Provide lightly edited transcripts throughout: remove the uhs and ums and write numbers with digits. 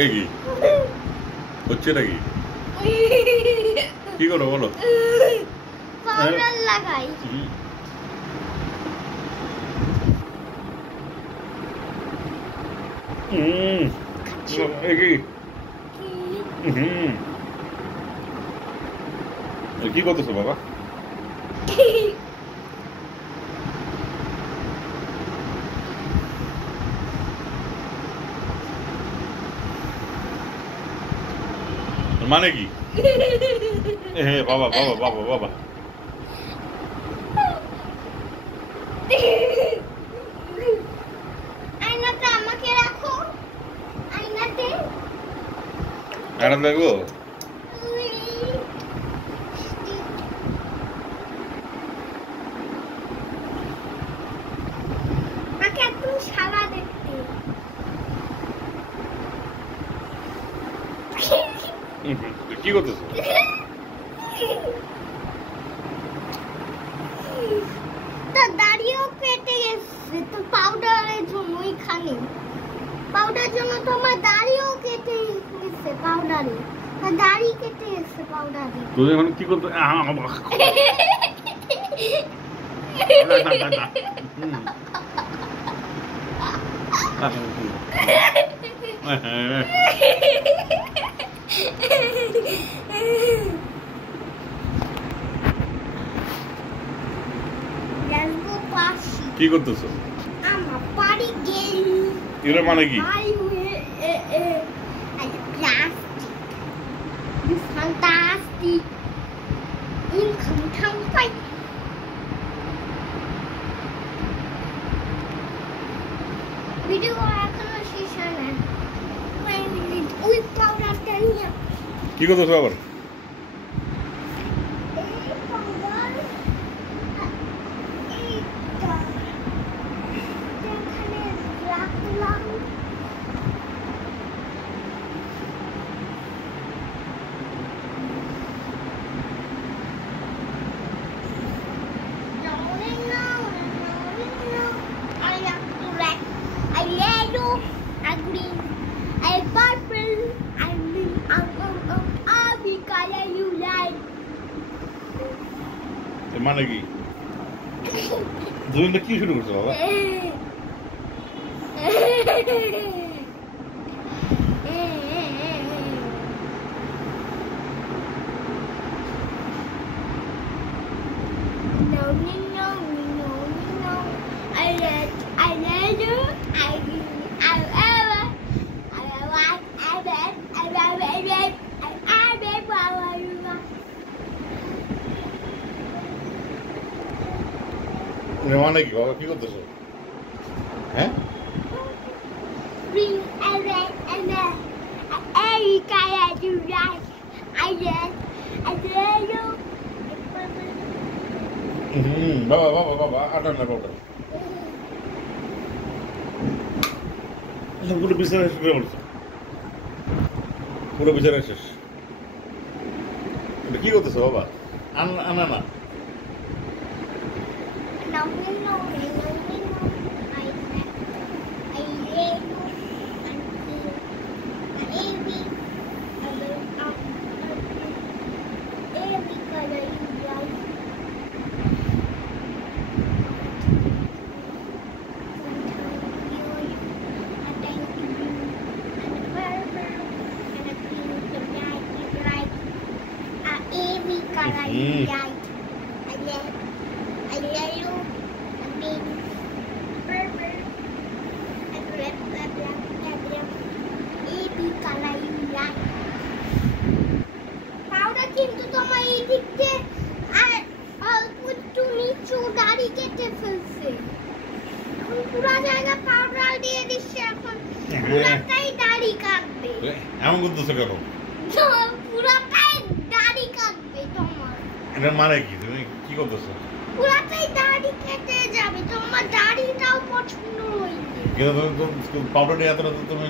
এই কি হচ্ছে নাকি? কি করো বলো? পাউডার লাগাই। কি করতেছো বাবা? মানে কি? বাবা বাবা বাবা বাবা আয়নাটা আমাকে রাখো। আয়নাতে আয়না দেখবো? আমাকে একদম সাদা দেখতে। কি করতেছো? তোর দাড়িও কেটে গেছে তো পাউডারের জন্য। ওইখানে পাউডার জন্য তোমার দাড়িও কেটে গেছে পাউডারে। দাড়ি কেটে গেছে পাউডারে। তুই এখন কি করতে? কি করতেছো? আমার বাড়ি গেল। এর মানে কি? Fantastic. Income fight. Video এখনো শেষ হয় না। 5 মিনিট ওই পাউডারটা নিয়ে। কি করতেছো আবার? মানে কি? তুমি কি শুরু করছো বাবা? মানে কি বাবা? কি করতেছো? হ্যাঁ? বাবা বাবা বাবা আটা না বাবা পুরো বিছানা শেষ করে বলছো। পুরো বিছানা শেষ। এটা কি করতেছো বাবা? আনা না কিন্তু তোমার এই দিক দিয়ে আর অল্প একটু নিচু দাড়ি কেটে ফেলছে। এখন পুরো জায়গা পাউডার দিয়ে দিচ্ছে। এখন পুরাটাই দাড়ি কাটবে। এমন করতেছো কেন? পুরাটাই দাড়ি কাটবে তোমার। এটার মানে কি? তুমি কি করতেছো? পুরাটাই দাড়ি কেটে যাবে। তোমার দাড়িটাও পছন্দ হয়নি। কিন্তু পাউডার দিয়ে এতটা তুমি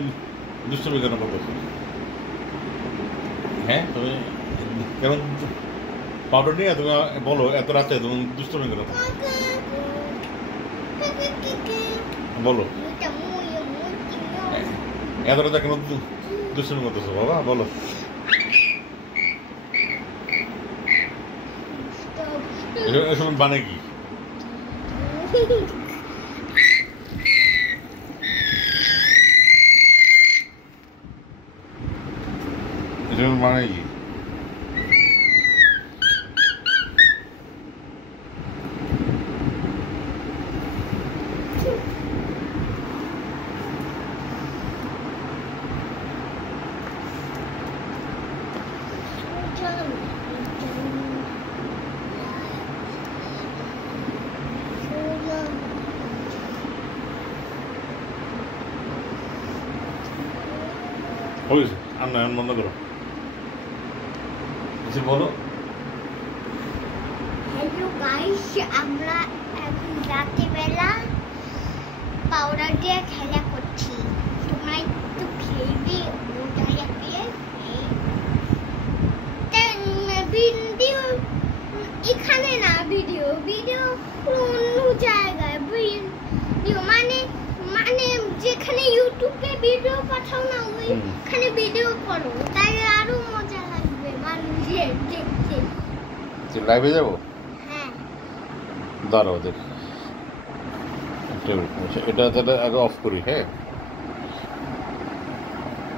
দুষ্টমি কেন করতেছো? হ্যাঁ তুমি কেন পাউডার নিয়ে তুমি বলো এত রাতে তুমি দুষ্টমি কেন বলো? এত রাতে কেন দুষ্টুমি করতেছো বাবা বলো এসব মানে কি এসব মানে কি হয়েছে আর নয়ন বন্ধ করো কিছু বলো হ্যালো গাইস আমরা এখন রাতের বেলা পাউডার দিয়ে খেলা করছি তোমরা একটু খেলবে মজা লাগবে ভিডিও এখানে না ভিডিও পুরো অন্য জায়গায় ভিডিও মানে যেখানে ইউটিউবে ভিডিও পাঠাও না ওইখানে ভিডিও করো তাহলে আরো মজা লাগবে মানুষের দেখতে লাইভে যাবো হ্যাঁ দাঁড়াও দেখ এটা তাহলে আগে অফ করি হ্যাঁ